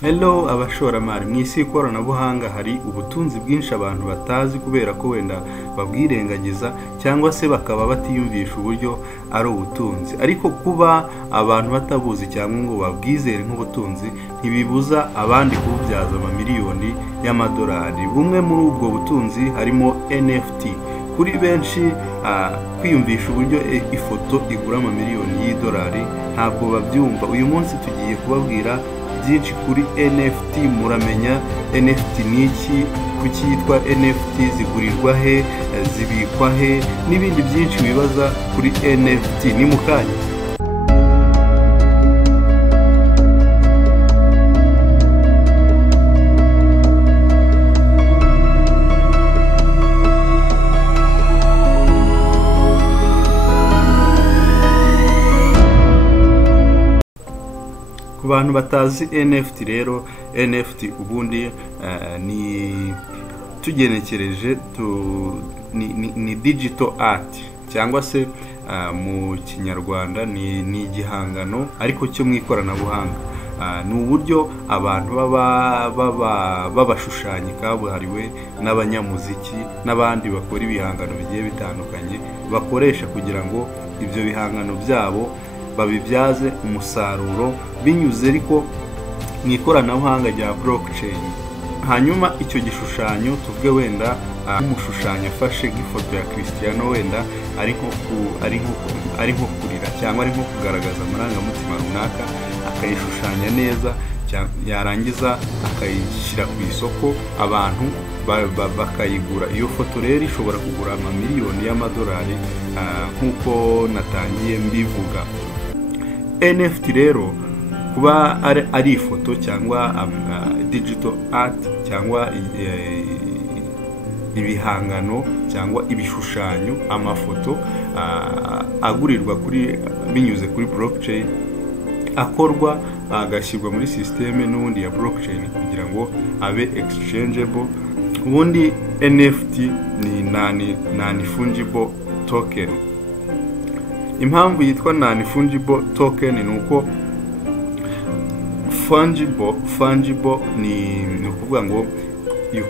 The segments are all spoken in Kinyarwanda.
Hello abashoramari, mw'isi ikoranabuhanga hari ubutunzi bwinshi abantu batazi kubera ko wenda babwirengagiza cyangwa se bakaba batiyumvisha uburyo ari ubutunzi. Ariko kuba abantu batabuzi cyangwa ngo babwizere nk'ubutunzi ntibibuza abandi kububyaza amamiliyoni y'amadolari. Bumwe muri ubwo butunzi harimo NFT. Kuri benshi kwiyumvisha uburyo ifoto igura amamiliyoni y'idolari ntabwo babyumva. Uyu munsi tugiye kubabwira byinshi kuri NFT. Muramenya NFT niki, kuki yitwa NFT, zigurirwa he, zibikwa he, n'ibindi byinshi bibaza kuri NFT. Ni mukanya. Ku bantu batazi NFT rero, NFT ubundi ni tugenekereje ni digital art cyangwa se mu kinyarwanda ni igihangano ariko cyo mu ikoranabuhanga. Ni uburyo abantu babashushanyi kabuhariwe n'abanyamuziki n'abandi bakora ibihangano bigiye bitandukanye bakoresha kugira ngo ibyo bihangano byabo babibyaze umusaruro binyuze ariko mu ikoranabuhanga rya blockchain. Hanyuma icyo gishushanyo tuvuge wenda umushushanyo afashe nk'ifoto ya Cristiano wenda ari nko kurira cyangwa ari nko kugaragaza amarangamutima runaka, akayishushanya neza, yarangiza akayishyira ku isoko, abantu bakayigura. Iyo foto rero ishobora kugura amamiliyoni y'amadolari nk'uko natangiye mbivuga. NFT rero kuba ari ifoto cyangwa digital art cyangwa ibihangano cyangwa ibishushanyo, amafoto agurirwa binyuze kuri blockchain, akorwa agashyirwa muri systeme n'ubundi ya kugira ngo abe exchangeable. Ubundi NFT ni non-fungible token. Impamvu yitwa non-fungible token ni uko fungible ni ukuvuga ngo you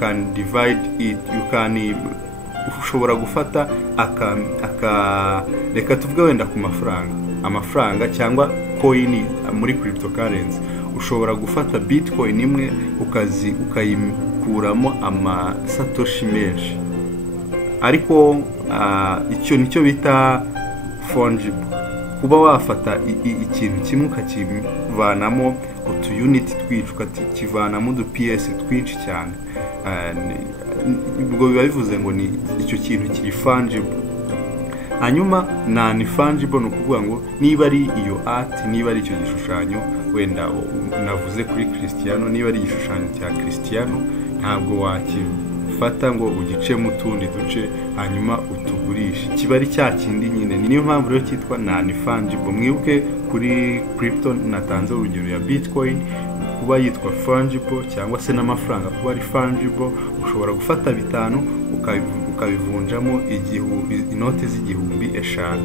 can divide it, ushobora gufata reka tuvuge wenda ku amafaranga cyangwa coin muri cryptocurrency. Ushobora gufata bitcoin imwe ukayikuramo amasatoshi menshi, ariko icyo nicyo bita fungible. Kuba wafata ikintu kimwe ukakivanamo utuyuniti twinshi, ukakivanamo udups twinshi cyane, ubwo biba bivuze ngo ni icyo kintu kiri fungible. Hanyuma non-fungible ni ukuvuga ngo niba ari iyo art, niba ari icyo gishushanyo wenda navuze kuri Cristiano, niba ari igishushanyo cya Cristiano, ntabwo wakifata ngo ugicemo utundi duce hanyuma utugurishe. Kiba ari cya kindi nyine. Niyo mpamvu rero cyitwa non-fungible. Mwibuke kuri crypto natanze urugero ya bitcoin kuba yitwa fungible, cyangwa se n'amafaranga kuba ari fungible. Ushobora gufata 5 ukabivunjamo inoti z'igihumbi 5.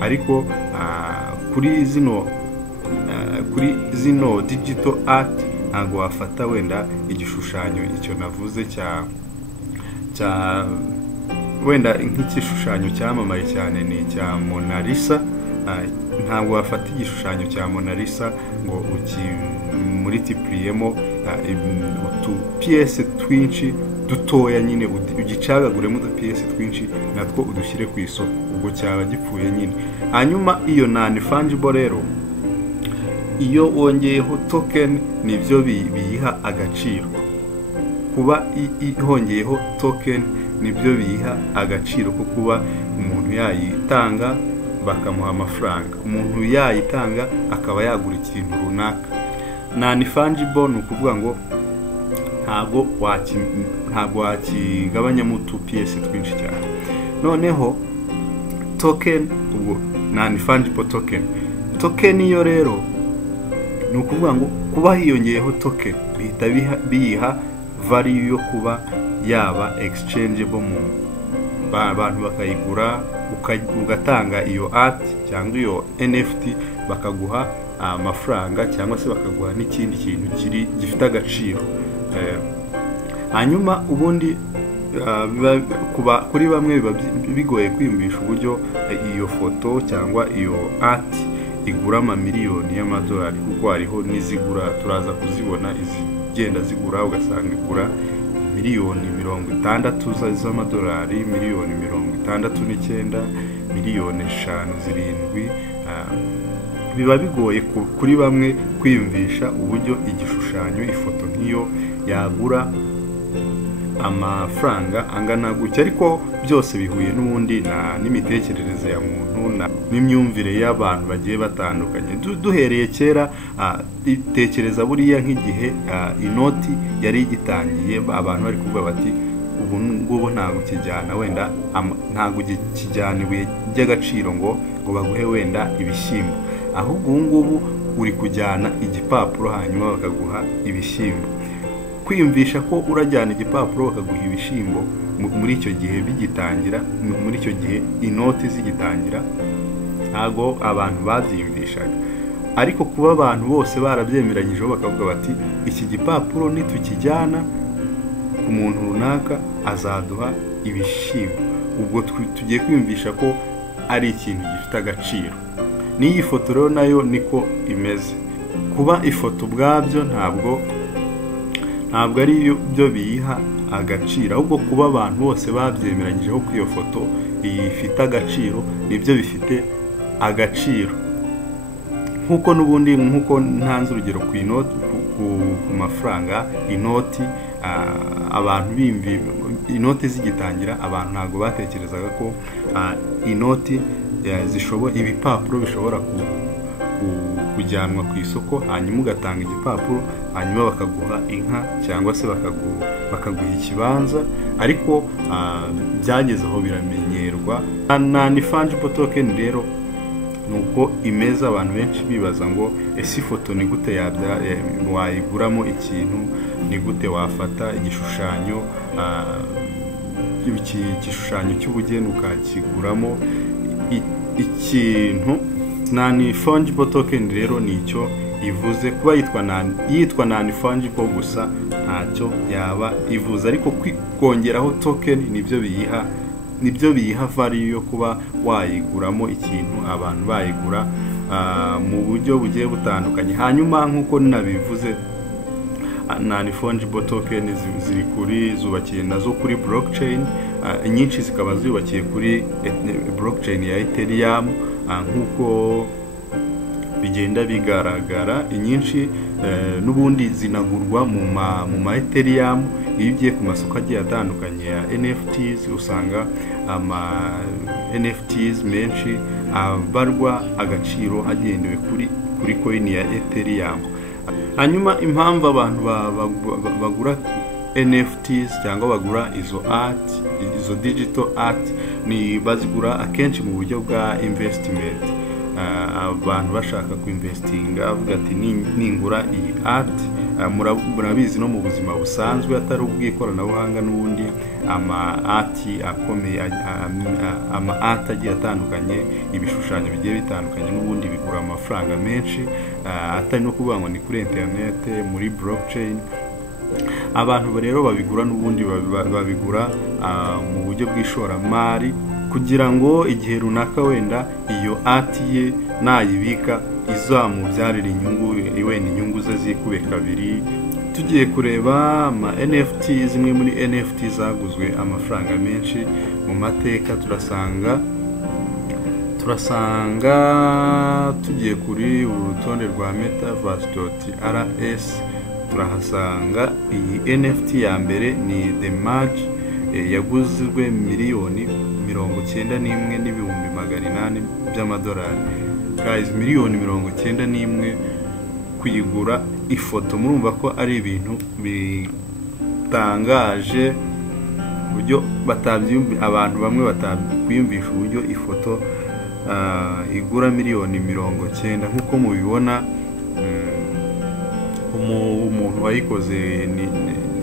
Ariko kuri zino digital art ntabwo wafata wenda igishushanyo icyo navuze cya wenda nk'igishushanyo cyamamaye cyane ni cya Mona Lisa. Ntabwo wafata igishushanyo cya Mona Lisa ngo ukimultipliemo utu PS twinshi dutoya nyine, ugicagaguremo utu PS twinshi natwo udushyire ku isoko, ubwo cyaba gipfuye nyine. Hanyuma iyo non-fungible rero, iyo wongeyeho token nibyo biyiha agaciro. Kuba ihongeyeho token nibyo biyiha agaciro ko kuba umuntu yayitanga bakamuha amafaranga, umuntu yayitanga akaba yagura ikintu runaka. Non-fungible ni ukuvuga ngo ntabwo wakigabanyamo utu PS twinshi cyane. Noneho token, ubwo non-fungible token iyo rero ni ukuvuga ngo kuba hiyongeyeho token bihita biyiha value yo kuba yaba exchangeable. Abantu bakayigura, ugatanga iyo art cyangwa iyo NFT bakaguha amafaranga cyangwa se bakaguha n'ikindi kintu gifite agaciro. Hanyuma ubundi kuri bamwe biba bigoye kwiyumvisha uburyo iyo foto cyangwa iyo art igura amamiliyoni y'amadolari, kuko hariho n'izigura, turaza kuzibona, izigenda zigura ugasanga igura miliyoni 60 z'amadolari, miliyoni 69, miliyoni 5-7. Biba bigoye kuri bamwe kwiyumvisha uburyo igishushanyo, ifoto nk'iyo yagura amafaranga angana gutya, ariko byose bihuye n'ubundi n'imitekerereze ya muntu n'imyumvire y'abantu bagiye batandukanye. Duhereye kera, itekereza buriya nk'igihe inoti yari igitangiye, abantu bari kuvuga bati ubu ngubu ntabwo kijyana, wenda ntabwo kijyana ibuye ry'agaciro ngo baguhe wenda ibishyimbo, ahubwo ubu ngubu uri kujyana igipapuro hanyuma bakaguha ibishyimbo. Kwiyumvisha ko urajyana igipapuro bakaguha ibishyimbo muri icyo gihe bigitangira, muri icyo gihe inoti zigitangira, ntabwo abantu babyiyumvishaga. Ariko kuba abantu bose barabyemeranyijeho bakavuga bati iki gipapuro nitukijyana ku muntu runaka azaduha ibishyimbo, ubwo tugiye kwiyumvisha ko ari ikintu gifite agaciro. N'iyi foto rero nayo niko imeze. Kuba ifoto ubwabyo ntabwo ari byo biyiha agaciro, ahubwo kuba abantu bose babyemeranyijeho ko iyo foto ifite agaciro nibyo bifite agaciro. Nkuko n'ubundi, nkuko ntanze urugero ku inoti, ku mafaranga, inoti, abantu inoti zigitangira, abantu ntabwo batekerezaga ko inoti ibipapuro bishobora kujyanwa ku isoko, hanyuma ugatanga igipapuro, hanyuma bakaguha inka cyangwa se bakaguha ikibanza. Ariko byageze aho biramenyerwa. Ni fungible token rero nuko imeze. Abantu benshi bibaza ngo ese ifoto ni gute wayiguramo ikintu, ni gute wafata igishushanyo cy'ubugeni ukakiguramo ikintu. Ni fungible token rero nicyo ivuze. Kuba yitwa non fungible gusa ntacyo yaba ivuze, ariko kongeraho token nibyo biyiha value yo kuba wayiguramo ikintu, abantu bayigura mu buryo bugiye butandukanye. Hanyuma nk'uko nabivuze, non fungible token zubakiye nazo kuri blockchain, inyinshi zikaba zubakiye kuri blockchain ya Ethereum. Nk'uko bigenda bigaragara, inyinshi n'ubundi zinagurwa mu ma Ethereum. Iyo ugiye ku masoko agiye atandukanye ya NFTs, usanga NFTs menshi abarwa agaciro hagendewe kuri coin ya Ethereum. Hanyuma impamvu abantu bagura NFTs cyangwa bagura izo digital art, ni bazigura akenshi mu buryo bwa investment. Abantu bashaka kuinvestinga, avuga ati ningura iyi art, murabizi no mu buzima busanzwe atari ubw'ikoranabuhanga, n'ubundi ama art akomeye, ama art agiye atandukanye, ibishushanyo bigiye bitandukanye, n'ubundi bigura amafaranga menshi, atari no kuvuga ngo ni kuri internet, muri blockchain. Abantu rero babigura, n'ubundi babigura mu buryo bw'ishoramari, kugira ngo igihe runaka wenda iyo art ye nayibika izamubyarira inyungu, wenda inyungu ze zikube kabiri. Tugiye kureba ama NFT, zimwe muri NFT zaguzwe amafaranga menshi mu mateka, turasanga tugiye kuri urutonde rwa metaverse.rs, turahasanga iyi NFT ya mbere ni The Merge, yaguzwe miliyoni 91,800 by'amadolari. Guys, miliyoni 91 kuyigura ifoto, murumva ko ari ibintu bitangaje, buryo abantu bamwe batakwiyumvisha uburyo ifoto igura miliyoni 90. Nkuko mubibona, umuntu wayikoze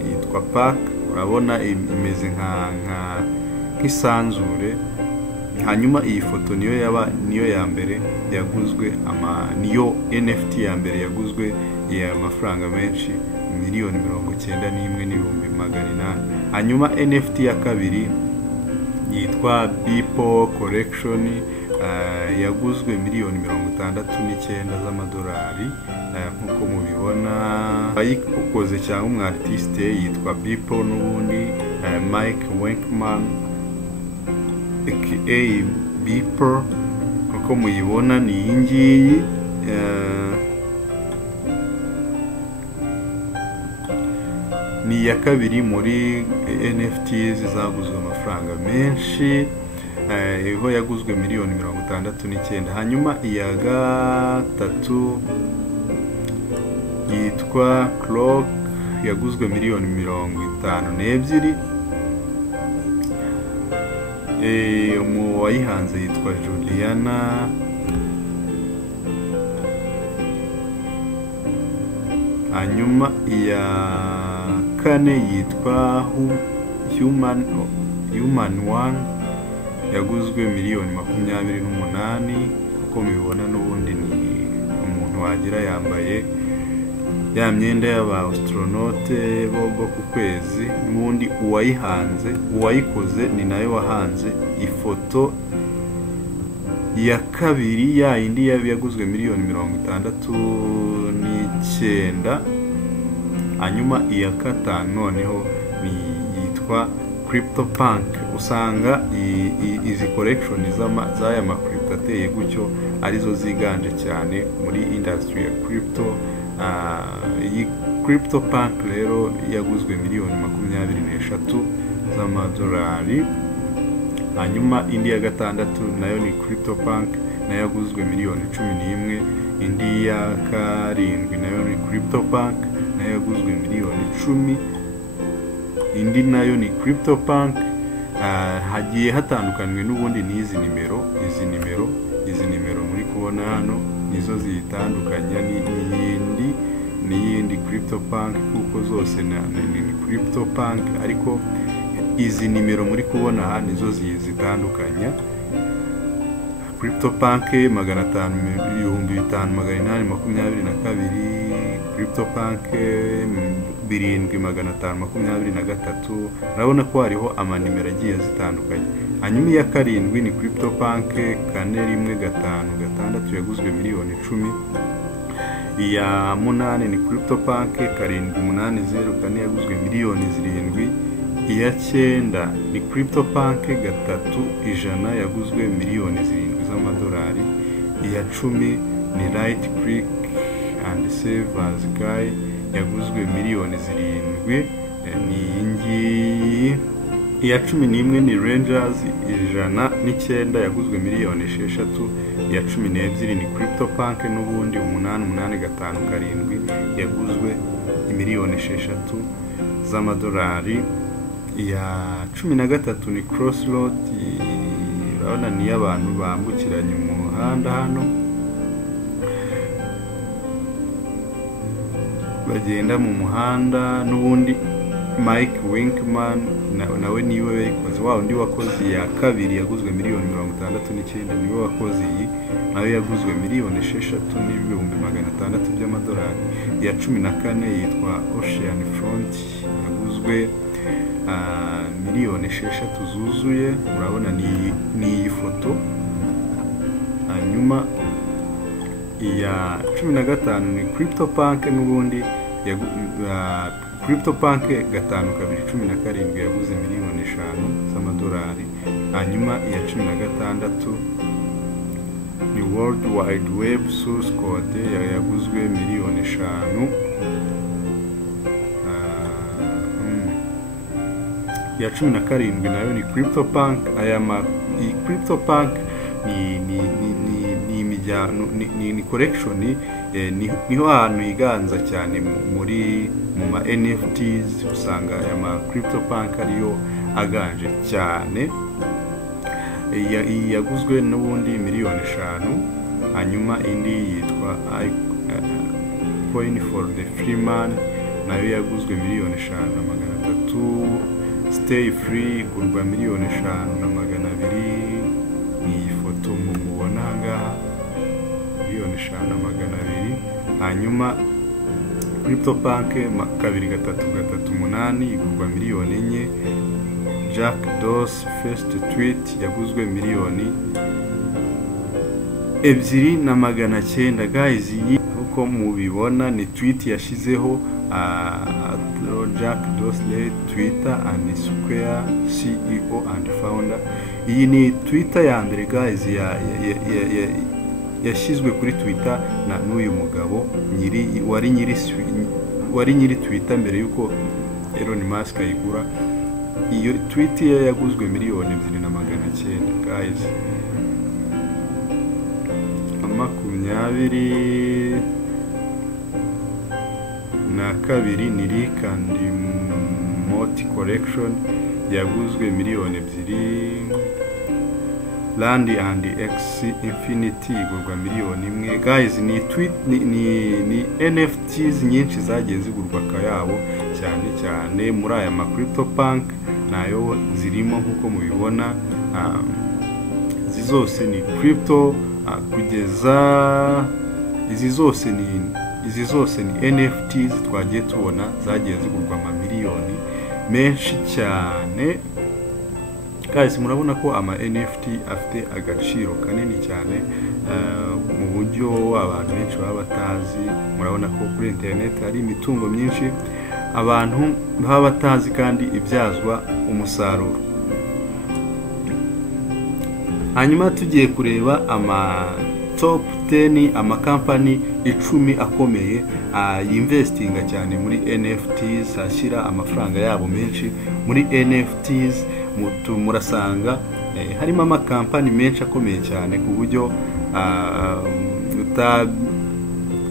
yitwa Park, urabona imeze nk'isanzure, hanyuma iyi foto niyo ya mbere yaguzwe niyo NFT ya mbere yaguzwe amafaranga menshi miliyoni 91,800. hanyuma NFT ya kabiri yitwa Beeple Collection yaguzwe miliyoni 69 z'amadolari. Nkuko mubibona bayikoze cyangwa umwartiste yitwa Beeple n'ubundi Mike Winkman aka Beeple. nkuko muyibona ni iyi ngiyi ni iya kabiri muri NFTs zaguzwe amafaranga menshi, iho yaguzwe miliyoni 69. hanyuma iya gatatu yitwa Clock yaguzwe miliyoni 52. Umu wayihanze yitwa Juliana. hanyuma iya kane yitwa Human One yaguzwe miliyoni 28. uko mubibona n'ubundi ni umuntu wagira yambaye ya myenda y'aba astronaute bo ku kwezi. n'ubundi uwayikoze ni nayo wahanze ifoto ya kabiri ya indi yaguzwe miliyoni 69. hanyuma iya gatanu noneho ni yitwa CryptoPunk. usanga izi collection z'aya crypto ateye gutyo arizo ziganje cyane muri industry ya crypto. iyi CryptoPunk rero yaguzwe miliyoni 23 z'amadolari. hanyuma indi ya gatandatu nayo ni CryptoPunk nayo yaguzwe miliyoni 11. indi ya karindwi nayo ni CryptoPunk nayo yaguzwe miliyoni 10. indi nayo ni CryptoPunk. hagiye hatandukanywe n'ubundi n'izi nimero muri kubona hano nizo zitandukanya n'iyindi CryptoPunk, kuko zose ni CryptoPunk, ariko izi nimero muri kubona aha nizo zitandukanya. CryptoPunk 5,822, CryptoPunk 7,523. urabona ko hariho amanimero agiye zitandukanye. hanyuma iya karindwi ni CryptoPunk 4156 yaguzwe miliyoni 10. iya munani ni CryptoPunk 7804 yaguzwe miliyoni 7. iya cyenda ni CryptoPunk 3100 yaguzwe miliyoni 7 z'amadolari. iya 10 ni Right Click and Save as Guy yaguzwe miliyoni 7. ni ingi. iya 11 ni Rangers 109 yaguzwe miliyoni 6. iya 12 ni CryptoPunk n'ubundi 8857 yaguzwe miliyoni 6 z'amadolari. iya 13 ni Crossroad, urabona ni abantu bambukiranye umuhanda hano bagenda mu muhanda. n'ubundi Mike Winkman nawe niwe yayikoze. undi wakoze ya kabiri yaguzwe miliyoni 69 niwe wakoze iyi nayo yaguzwe miliyoni 6,600 by'amadolari. iya 14 yitwa Ocean Front yaguzwe miliyoni 6 zuzuye. urabona ni iyi foto. hanyuma iya 15 ni CryptoPunk n'ubundi CryptoPunk 5217 yaguze miliyoni 5 z'amadolari. hanyuma iya 16 ni World Wide Web Source Code yaguzwe miliyoni 5. iya 17 nayo ni CryptoPunk. CryptoPunk ni collection, niho hantu yiganza cyane mu ma NFTs. usanga aya CryptoPunk ariyo aganje cyane. yaguzwe n'ubundi miliyoni 5. hanyuma indi yitwa Coin for the Freeman nayo yaguzwe miliyoni 5,300. Stay Free igurwa miliyoni 5,200. ni iyi foto mubona ahangaha, miliyoni 5,200. hanyuma CryptoPunk 2338 igurwa miliyoni 4. Jack Dorsey first tweet yaguzwe miliyoni 2,900. guys, iyi uko mubibona ni tweet yashizeho Jack Dorsey, Twitter and Square CEO and founder. Iyi ni Twitter ya mbere guys yashizwe kuri Twitter na n'uyu mugabo wari nyiri Twitter mbere yuko Elon Musk ayigura. Iyo tweet yaguzwe miliyoni 2,900 guys. 22 ni Rick and Morty collection yaguzwe miliyoni 2. Land and X Infinity igurwa miliyoni 1 guys. Ni tweet ni NFTs nyinshi zagiye zigurwa kayabo cyane muri aya ma CryptoPunk nayo zirimo nkuko mubibona. Izi zose ni crypto kugeza izi zose ni NFTs twagiye tubona zagiye zigurwa miliyoni menshi cyane. guys, murabona ko ama NFT afite agaciro kanini cyane mu buryo abantu benshi baba batazi. Murabona ko kuri internet hari imitungo myinshi abantu baba batazi kandi ibyazwa umusaruro. Hanyuma tugiye kureba ama top 10 ama company 10 akomeye yinvestinga cyane muri NFTs, ashyira amafaranga yabo menshi muri NFTs. Murasanga harimo ama company menshi akomeye cyane ku buryo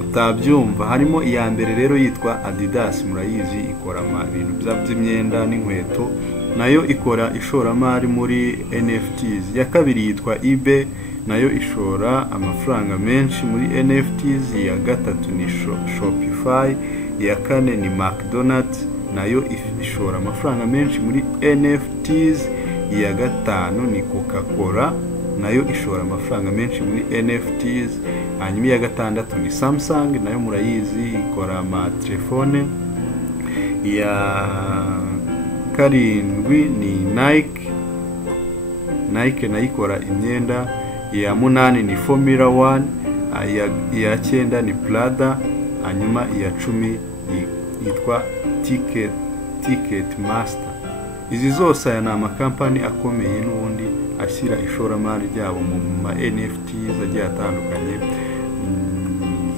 utabyumva. Harimo iya mbere rero yitwa Adidas, murayizi, ikora ibintu by'imyenda n'inkweto, nayo ikora ishoramari muri NFTs. Ya kabiri yitwa eBay, nayo ishora amafaranga menshi muri NFTs. Ya gatatu ni Shopify. Ya kane ni McDonald's, nayo ishora amafaranga menshi muri NFTs. Ya gatanu ni Coca-Cola, nayo ishora amafaranga menshi muri NFTs. Hanyuma ya gatandatu ni Samsung, nayo murayizi, ikora amatelefone. Ya karindwi ni Nike nayo ikora imyenda. Ya munani ni Formula 1. Ya cyenda ni Prada. Hanyuma ya 10 yitwa Ticket Master. Izi zose aya ni amakampani akomeye n'ubundi ashyira ishoramari ryabo mu ma NFTs agiye atandukanye.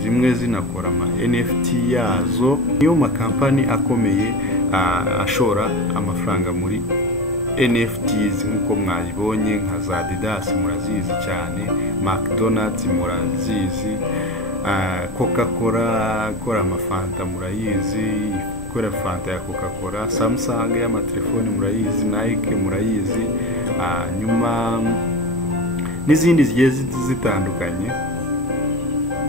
Zimwe zinakora ama NFT yazo. Niyo makampani akomeye ashora amafaranga muri NFTs nk'uko mwayibonye, nka za Adidas murazizi cyane, McDonald's murazizi, Coca-Cola ikora amafanta murayizi, ikora fanta ya Coca-Cola, Samsung y'amatelefoni murayizi, Nike murayizi, nyuma n'izindi zigiye zitandukanye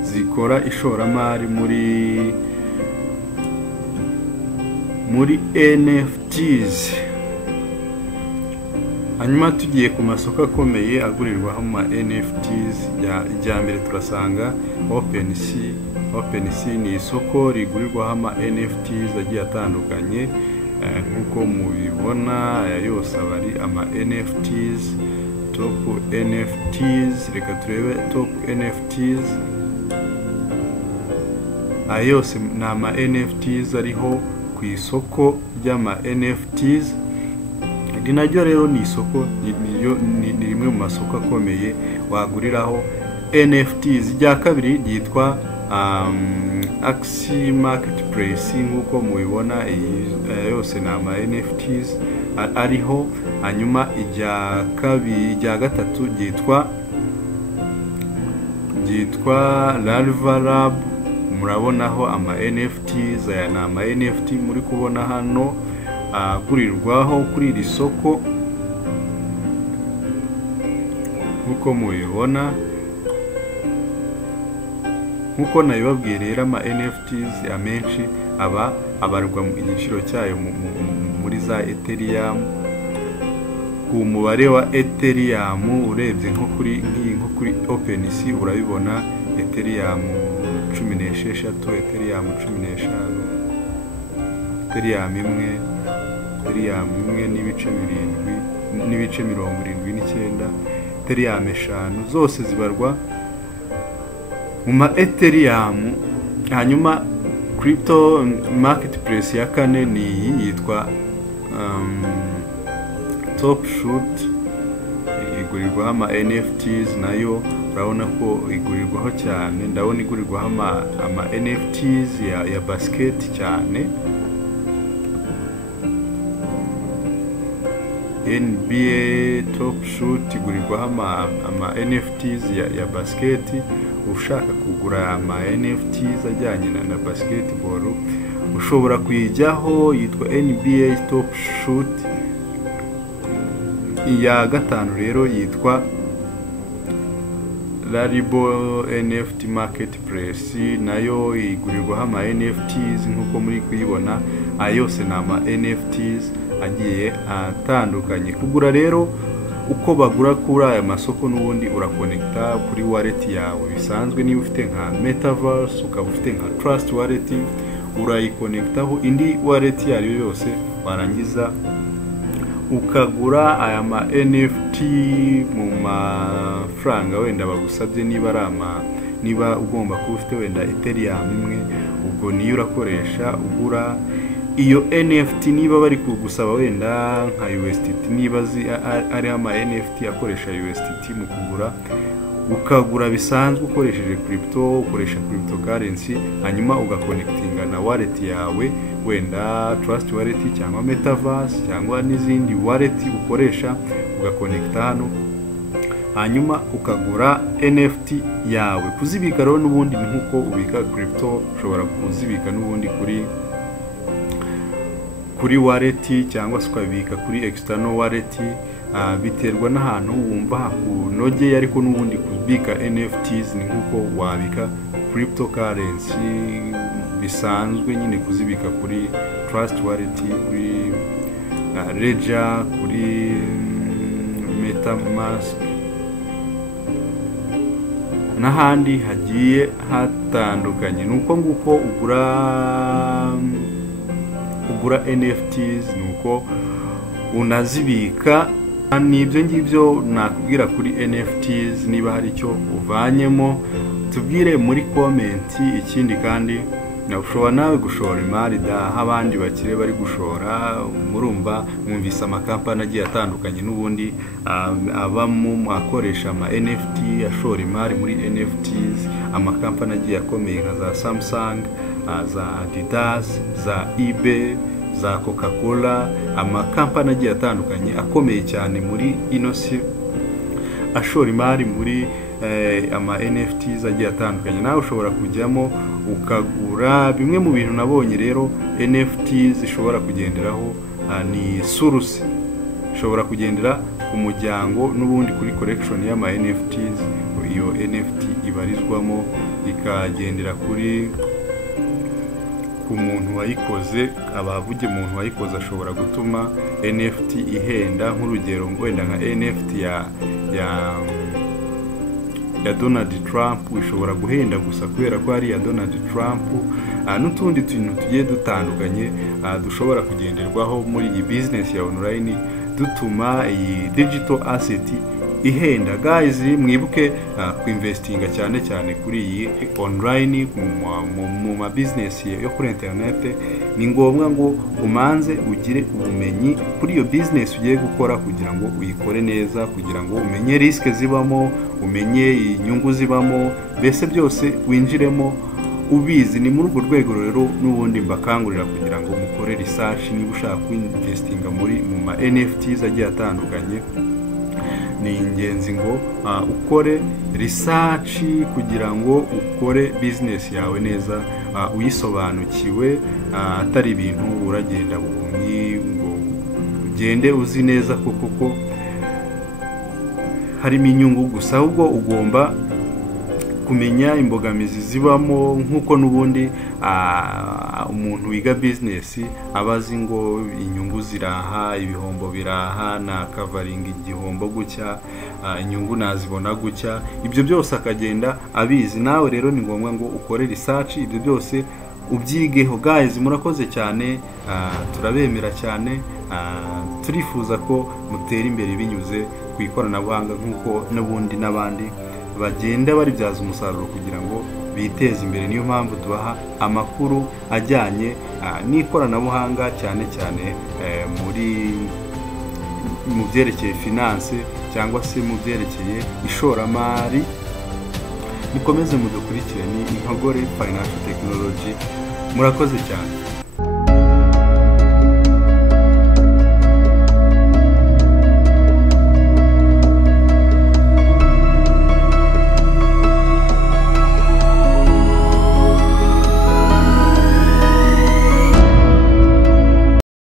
zikora ishoramari muri NFTs. Hanyuma tugiye ku masoko akomeye agurirwaho ama NFTs. Ijya mbere turasanga OpenSea ni isoko rigurirwaho ama NFTs agiye atandukanye nkuko mubibona. Yose abari ama NFTs, top NFTs. Reka turebe top NFTs. Yose ni ama NFTs ariho ku isoko ry'ama NFTs. Naryo rero ni isoko ni rimwe mu masoko akomeye waguriraho NFTs. Rya kabiri ryitwa Axie Marketplace nkuko mubibona. Yose ni ama NFTs ariho. Hanyuma ijya gatatu ryitwa Larva Lab. Murabonaho ama NFTs. Aya ni ama NFT muri kubona hano agurirwaho kuri iri soko nkuko mubibona. Nkuko nabibabwiye rero ama NFTs amenshi abarwa mu igiciro cyayo muri za Ethereum ku mubare wa Ethereum. Urebye nko kuri OpenSea urabibona Ethereum 16, Ethereum 15, Ethereum imwe n'ibice 79, Ethereum 5 zose zibarwa mu ma Ethereum. Hanyuma crypto marketplace ya kane ni iyi yitwa Top Shoot, igurirwaho ama NFTs, nayo urabona ko igurirwaho cyane. Ndabona igurirwaho ama NFTs ya basket cyane. NBA Top Shoot igurirwaho ama NFTs ya basket. Ushaka kugura ama NFTs ajyanye na basketball ushobora kuyijyaho, yitwa NBA Top Shoot. Iya gatanu rero yitwa Rarible NFT Marketplace, nayo igurirwaho ama NFTs nk'uko muri kuyibona. Yose ni ama NFTs agiye atandukanye. Kugura rero uko bagura kuri aya masoko, n'ubundi urakonekta kuri wallet yawe bisanzwe. Niba ufite nka Metaverse, ukaba ufite nka Trust Wallet, urayikonektaho indi wallet yari yose, warangiza ukagura aya ma NFT mu mafaranga wenda bagusabye. Niba ugomba kuba ufite wenda Ethereum imwe, ubwo niyo urakoresha ugura iyo NFT. Niba bari kugusaba wenda nka USDT, niba ari ama NFT akoresha USDT mu kugura, ukagura bisanzwe ukoresheje crypto, ukoresha cryptocurrency, hanyuma ugakonektinga na wallet yawe, wenda Trust Wallet cyangwa Metaverse cyangwa n'izindi wallet ukoresha, ugakonekta hano, hanyuma ukagura NFT yawe. Kuzibika rero n'ubundi ni nkuko ubika crypto, ushobora kuzibika n'ubundi kuri wallet cyangwa se ukabika kuri external wallet. Biterwa n'ahantu wumva hakunogeye, ariko n'ubundi kubika NFTs ni nkuko wabika cryptocurrency bisanzwe, nyine kuzibika kuri Trust Wallet, kuri Ledger, kuri MetaMask n'ahandi hagiye hatandukanye. Nuko nguko ugura NFTs, nuko unazibika. Nibyo ngibyo nakubwira kuri NFTs. Niba hari icyo uvanyemo tubwire muri comment. Ikindi kandi ushobora nawe gushora imari aho abandi bakire bari gushora. Murumva mwumvise amakampani agiye atandukanye n'ubundi abamo akoresha ama NFT, ashora imari muri NFTs. Amakampani agiye akomeye nka za Samsung, za Adidas, za eBay, za Coca-Cola, amakampani agiye atandukanye akomeye cyane muri ino si, ashora imari muri ama NFTs agiye atandukanye. Nawe ushobora kujyamo ukagura. Bimwe mu bintu nabonye rero NFTs zishobora kugenderaho ni source, ushobora kugendera ku muryango n'ubundi kuri collection y'ama NFTs. Iyo NFT ibarizwamo ikagendera ku muntu wayikoze. Abavuge umuntu wayikoze ashobora gutuma NFT ihenda. Nk'urugero wenda nka NFT ya Donald Trump ishobora guhenda gusa kubera ko ari ya Donald Trump. N'utundi tuntu tugiye dutandukanye dushobora kugenderwaho muri iyi business ya online, dutuma iyi digital asset ihenda. Guys, mwibuke kuinvestinga cyane kuri iyi online mu ma business yo kuri internet. Ni ngombwa ngo umanze ugire ubumenyi kuri iyo business ugiye gukora, kugira ngo uyikore neza, kugira ngo umenye risk zibamo, umenye inyungu zibamo, mbese byose winjiremo ubizi. Ni muri urwo rwego rero n'ubundi mbakangurira kugira ngo mukore research. Niba ushaka kuinvestinga mu ma NFTs agiye atandukanye, ni ingenzi ngo ukore research kugira ngo ukore business yawe neza, uyisobanukiwe, atari ibintu uragenda buhumyi ngo ugende uzi neza ko harimo inyungu gusa. Ahubwo ugomba kumenya imbogamizi zibamo, nk'uko n'ubundi umuntu wiga business abazi ngo inyungu ziraha, ibihombo biraha, na kavaringa igihombo gucya, inyungu nazibona gucya, ibyo byose akagenda abizi. Nawe rero ni ngombwa ngo ukore research, ibyo byose ubyigeho. Guys, murakoze cyane, turabemera cyane, turifuza ko mutera imbere binyuze ku ikoranabuhanga nk'uko n'ubundi n'abandi bagenda baribyaza umusaruro kugira ngo biteze imbere. Niyo mpamvu tubaha amakuru ajyanye n'ikoranabuhanga, cyane cyane mu byerekeye finance cyangwa se mu byerekeye ishoramari. Mukomeze mudukurikire, ni Intogore Financial Technology. Murakoze cyane.